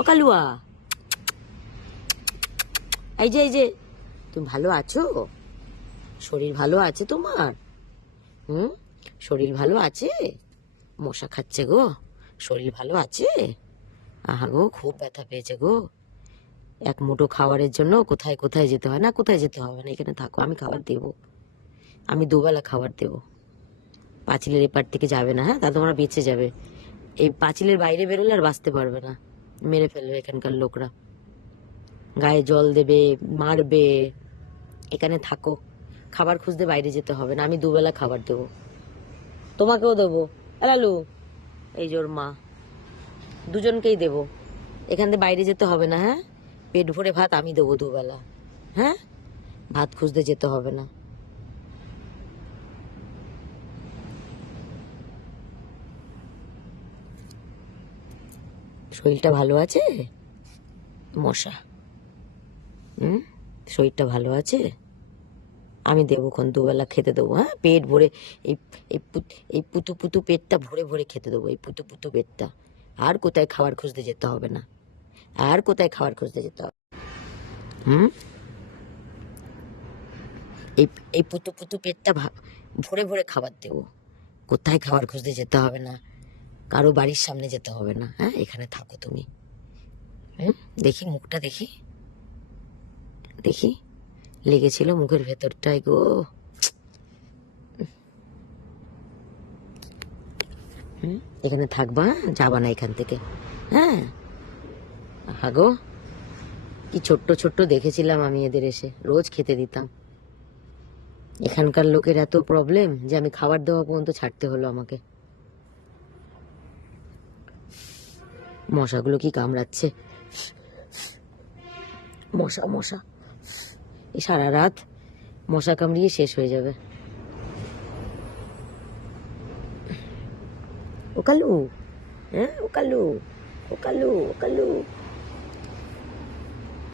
ও কালুয়া, এই যে তুমি ভালো আছো? শরীর ভালো আছে তোমার? শরীর ভালো আছে? মশা খাচ্ছে গো, শরীর ভালো আছে? আহা গো, খুব ব্যথা পেয়েছে গো। এক মুঠো খাবারের জন্য কোথায় কোথায় যেতে হয়। না, কোথায় যেতে হবে না, এখানে থাকো, আমি খাবার দেবো। আমি দুবেলা খাবার দেবো। পাঁচিলের এপার থেকে যাবে না, হ্যাঁ? তা তোমরা বেঁচে যাবে। এই পাঁচিলের বাইরে বেরোলে আর বাঁচতে পারবে না, মেরে ফেলবে এখানকার লোকরা। গায়ে জল দেবে, মারবে। এখানে থাকো, খাবার খুঁজতে বাইরে যেতে হবে না, আমি দুবেলা খাবার দেবো। তোমাকেও দেবো। লালু, এই জোর মা, দুজনকেই দেবো। এখান থেকে বাইরে যেতে হবে না, হ্যাঁ? পেট ভরে ভাত আমি দেবো দুবেলা, হ্যাঁ? ভাত খুঁজতে যেতে হবে না। শরীরটা ভালো আছে? মশা, শরীরটা ভালো আছে? আমি দেবো খন দুবেলা খেতে দেবো, হ্যাঁ, পেট ভরে। এই এই পুতু পুতু পেটটা ভরে ভরে খেতে দেবো, এই পুতু পুতু পেটটা। আর কোথায় খাবার খুঁজতে যেতে হবে না, আর কোথায় খাবার খুঁজতে যেতে হবে। হুম এই এই পুতু পুতু পেটটা ভরে ভরে খাবার দেবো। কোথায় খাবার খুঁজতে যেতে হবে না, কারো বাড়ির সামনে যেতে হবে না, হ্যাঁ? এখানে থাকো তুমি। দেখি মুখটা, দেখি দেখি, লেগেছিল মুখের ভেতরটায় গো। এখানে থাকবা, যাবা না এখান থেকে, হ্যাঁ? হাগো, কি ছোট্ট ছোট্ট দেখেছিলাম আমি এদের, এসে রোজ খেতে দিতাম। এখানকার লোকের এত প্রবলেম যে আমি খাবার দেওয়া পর্যন্ত ছাড়তে হলো আমাকে। মশাগুলো কি কামড়াচ্ছে, মশা মশা, এই সারা রাত মশা কামড়িয়ে শেষ হয়ে যাবে। ও কালু, হ্যাঁ, ও কালু, ও কালু, ও কালু।